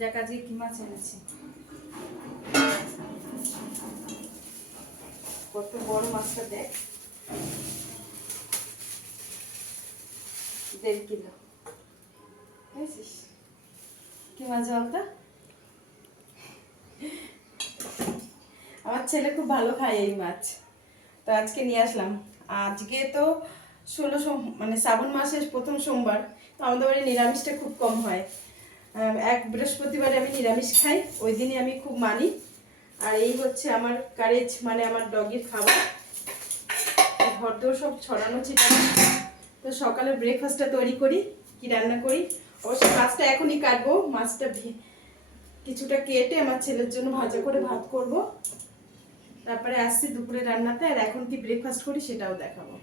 দেখ আজকে কি মাছ এনেছি। কত বড় মাছটা দেখ। দেড় কিলো। কি মাছ বলতো? আমার ছেলে খুব ভালো খায় এই মাছ। তো আজকে নিয়ে আসলাম। আজকে তো ষোলো মানে শ্রাবণ মাসের প্রথম সোমবার, তো আমাদের বাড়ি নিরামিষটা খুব কম হয়। এক বৃহস্পতিবারে আমি নিরামিষ খাই, ওই দিনই আমি খুব মানি। আর এই হচ্ছে আমার কারেজ মানে আমার ডগির খাবার। ঘর ঘরদোর সব ছড়ানো ছিটানো। তো সকালে ব্রেকফাস্টটা তৈরি করি, কি রান্না করি? অবশ্য মাছটা এখনই কাটবো, মাছটা কিছুটা কেটে আমার ছেলের জন্য ভাজা করে ভাত করব। তারপরে আসছি দুপুরে রান্নাতে, আর এখন কি ব্রেকফাস্ট করি সেটাও দেখাবো।